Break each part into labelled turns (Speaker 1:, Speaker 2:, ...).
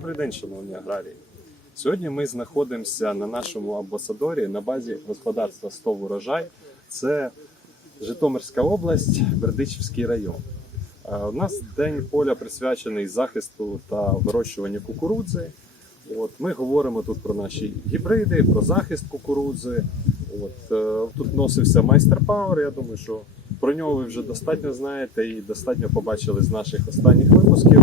Speaker 1: Добрий день, шановні аграрії. Сьогодні ми знаходимося на нашому амбасадорі на базі господарства «Стов урожай. Це Житомирська область, Бердичівський район. Е, У нас день поля присвячений захисту та вирощуванню кукурудзи. От, ми говоримо тут про наші гібриди, про захист кукурудзи. От, е, тут носився майстер Пауер. Я думаю, що про нього ви вже достатньо знаєте і достатньо побачили з наших останніх випусків.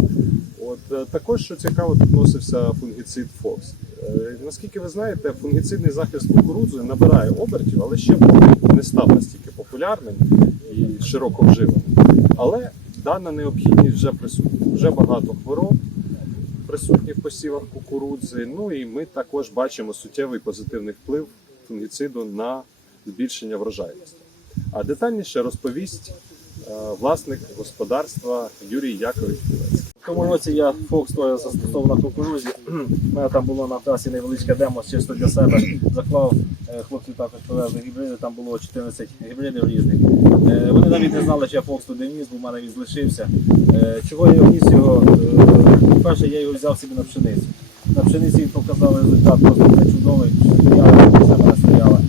Speaker 1: От е, також що цікаво, тут носився фунгіцид Фокс. Е, Наскільки ви знаєте, фунгіцидний захист кукурудзи набирає обертів, але ще не став настільки популярним і широко вживаним. Але дана необхідність вже присутня. Вже багато хвороб присутні в посівах кукурудзи. Ну і ми також бачимо суттєвий позитивний вплив фунгіциду на збільшення врожайності. А детальніше розповість е, власник господарства Юрій Якович Білець.
Speaker 2: В тому році я Фокс застосовував на кукурузі. У мене там було на трасі невеличке демо чисто для себе. Заклав е, хлопці також привезли гібриди, там було 14 гібридів різних. Е, Вони навіть не знали, що я Фокс туди вніс, бо в мене він залишився. Чого я вніс його? По-перше, я його взяв собі на пшеницю. На пшениці показав результат просто не чудовий, я після мене стояла.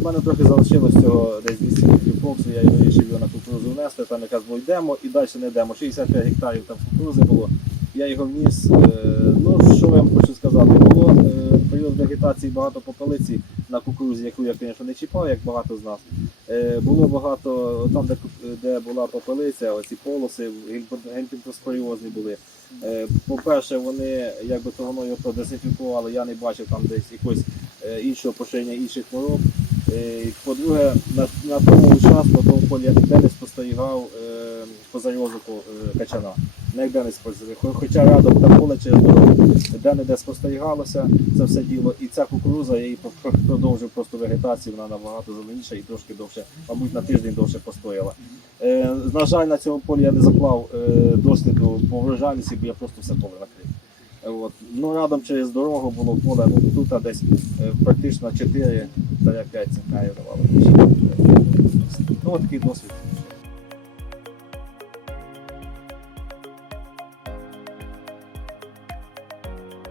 Speaker 2: У мене трохи залишилось цього десь 200 літрів фоксу, я вирішив його на кукурузу внести, там якраз було йдемо і далі не йдемо. 65 гектарів там кукурузи було. Я його вніс. Е, Ну, що я вам хочу сказати, було е, період вегетації багато попелиці на кукурузі, яку я, звісно, не чіпав, як багато з нас. Е, Було багато там, де, де була попелиця, оці полоси гельпінтоспоріозні були. По-перше, вони якби того мною його продезінфікували, я не бачив там десь якогось іншого поширення інших хвороб. Е, По-друге, на, на тому участку, на тому полі я ніде не спостерігав е, позарозу е, качана. Ніде не спостерігав. Хо- Хоча рядом там поле через дорогу, де-не-де спостерігалося це все діло. І ця кукуруза, я її про- про- продовжив просто вегетацію, вона набагато зеленіша і трошки довше, мабуть, на тиждень довше постояла. Е, на жаль, на цьому полі я не заклав е, досліду по врожайності, бо я просто все поле накрив. От. Ну, рядом через дорогу було поле, ну тут а десь е, практично 4 та 5 центнерів давали. Ну, такий досвід.